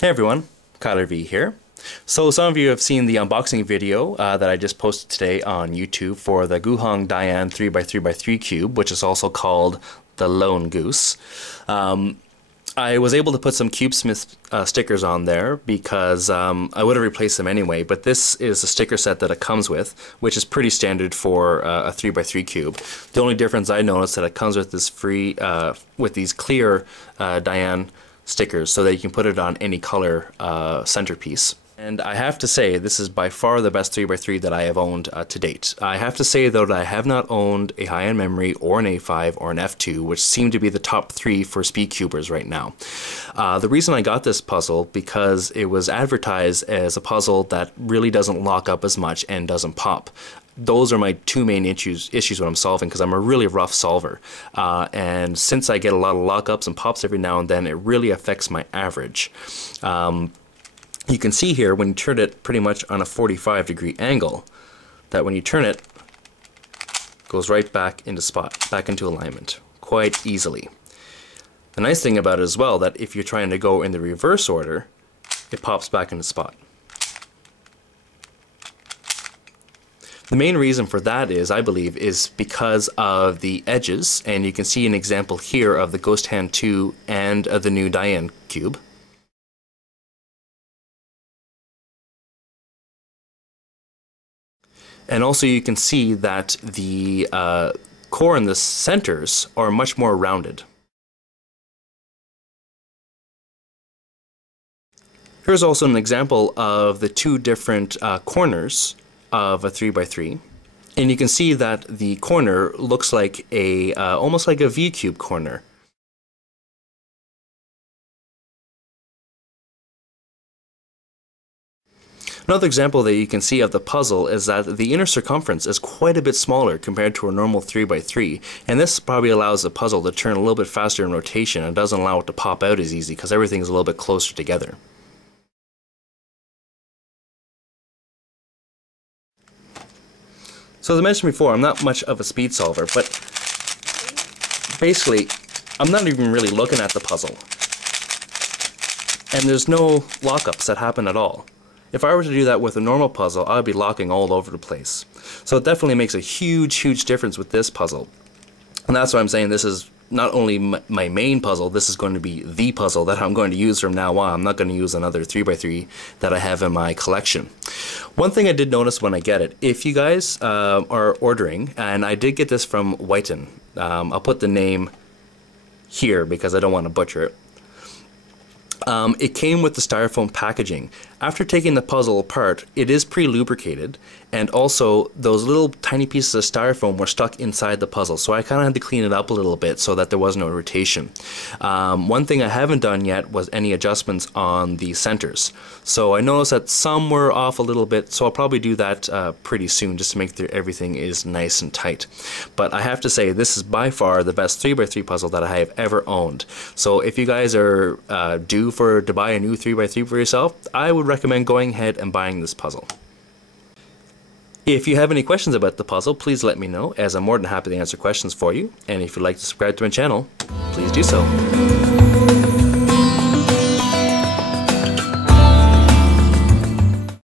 Hey everyone, Kyler V here. So some of you have seen the unboxing video that I just posted today on YouTube for the GuHong DaYan 3x3x3 cube, which is also called the Lone Goose. I was able to put some CubeSmith stickers on there because I would have replaced them anyway, but this is the sticker set that it comes with, which is pretty standard for a 3x3 cube. The only difference I noticed that it comes with this free, with these clear DaYan stickers so that you can put it on any color centerpiece. And I have to say, this is by far the best 3x3 that I have owned to date. I have to say though that I have not owned a high-end memory or an A5 or an F2, which seem to be the top three for speedcubers right now. The reason I got this puzzle because it was advertised as a puzzle that really doesn't lock up as much and doesn't pop. Those are my two main issues when I'm solving, because I'm a really rough solver. And since I get a lot of lockups and pops every now and then, it really affects my average. You can see here when you turn it pretty much on a 45-degree angle, that when you turn it, it goes right back into spot, back into alignment, quite easily. The nice thing about it as well, that if you're trying to go in the reverse order, it pops back into spot. The main reason for that is, I believe, is because of the edges, and you can see an example here of the Ghost Hand 2 and the new DaYan cube. And also you can see that the core in the centers are much more rounded. Here's also an example of the two different corners of a 3x3, and you can see that the corner looks like a almost like a V-cube corner. Another example that you can see of the puzzle is that the inner circumference is quite a bit smaller compared to a normal 3x3, and this probably allows the puzzle to turn a little bit faster in rotation and doesn't allow it to pop out as easy because everything is a little bit closer together. So as I mentioned before, I'm not much of a speed solver, but basically I'm not even really looking at the puzzle. And there's no lockups that happen at all. If I were to do that with a normal puzzle, I would be locking all over the place. So it definitely makes a huge difference with this puzzle. And that's why I'm saying this is not only my main puzzle, this is going to be the puzzle that I'm going to use from now on. I'm not going to use another 3x3 that I have in my collection. One thing I did notice when I get it, if you guys are ordering, and I did get this from Witeden, I'll put the name here because I don't want to butcher it. It came with the styrofoam packaging. After taking the puzzle apart, it is pre-lubricated, and also those little tiny pieces of styrofoam were stuck inside the puzzle, so I kind of had to clean it up a little bit so that there was no irritation. One thing I haven't done yet was any adjustments on the centers. So I noticed that some were off a little bit, so I'll probably do that pretty soon just to make sure everything is nice and tight. But I have to say, this is by far the best 3x3 puzzle that I have ever owned. So if you guys are due to buy a new 3x3 for yourself, I would recommend going ahead and buying this puzzle. If you have any questions about the puzzle, please let me know, as I'm more than happy to answer questions for you. And if you'd like to subscribe to my channel, please do so.